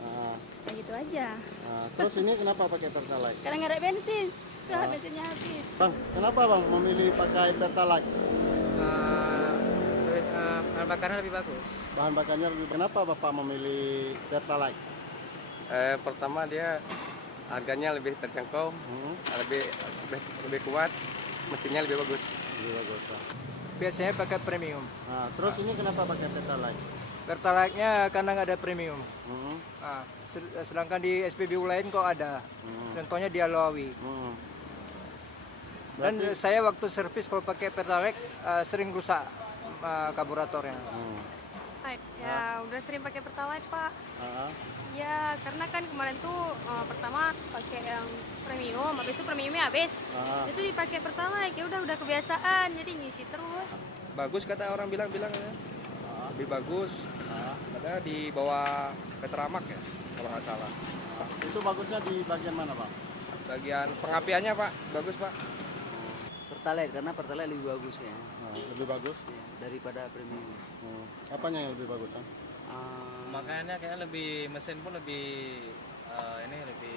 Ah, Kayak gitu aja. terus ini kenapa pakai Pertalite? Karena nggak ada bensin. Bensinnya habis. Bang, kenapa bang memilih pakai Pertalite? Bahan bakarnya lebih bagus. Bahan bakarnya lebih. Kenapa bapak memilih Pertalite? Pertama dia harganya lebih terjangkau, lebih kuat, mesinnya lebih bagus. Lebih bagus, Bang. Biasanya pakai premium. Terus ini kenapa pakai Pertalite? Pertalite-nya karena nggak ada premium. Hmm. Sedangkan di SPBU lain kok ada. Contohnya di Alawi. Dan Berarti- saya waktu servis kalau pakai Pertalite sering rusak karburatornya. Ya udah sering pakai Pertalite Pak. Ah, Ya karena kan kemarin tuh pertama pakai yang premium, habis itu premiumnya habis. Itu dipakai Pertalite, ya udah kebiasaan, jadi ngisi terus. Bagus kata orang bilang-bilang ya. Lebih bagus. Ada di bawah Petramak ya kalau nggak salah. Itu bagusnya di bagian mana bang? Bagian pengapiannya Pak, bagus Pak. Pertalite karena Pertalite lebih bagus ya, Lebih bagus. ya, daripada premium. Apanya yang lebih bagus bang? Makanya kayaknya lebih mesin pun lebih lebih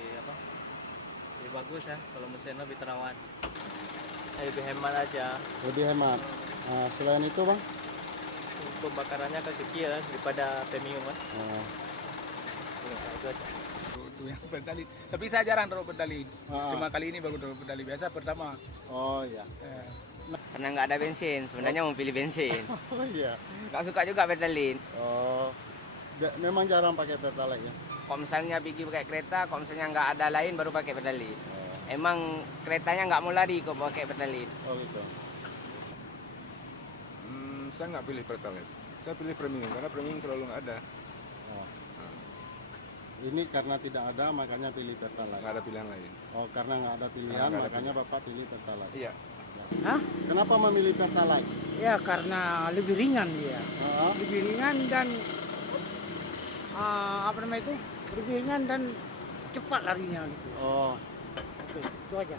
bagus ya, kalau mesin lebih terawat, lebih hemat aja. Lebih hemat. Selain itu bang? Pembakarannya kan kecil daripada premium kan. Itu aja. Itu yang Pertalite. Tapi saya jarang taruh Pertalite. Ah. Cuma kali ini baru taruh Pertalite. Biasa pertama. Oh iya. Karena nggak ada bensin, sebenarnya mau pilih bensin. Oh iya. Nggak suka juga Pertalite. Oh. Memang jarang pakai Pertalite ya. Kalau misalnya pergi pakai kereta, kalau misalnya nggak ada lain baru pakai Pertalite. Emang keretanya nggak mau lari kok pakai Pertalite. Oh gitu. Saya nggak pilih Pertalite. Saya pilih premium karena premium selalu nggak ada. Ini karena tidak ada makanya pilih Pertalite. Nggak ada pilihan lain. Oh karena nggak ada pilihan Nggak ada makanya pilihan. bapak pilih Pertalite. Iya. Hah? Kenapa memilih Pertalite? Ya karena lebih ringan dia, lebih ringan dan apa namanya itu, lebih ringan dan cepat larinya gitu. Oh. Oke, itu aja.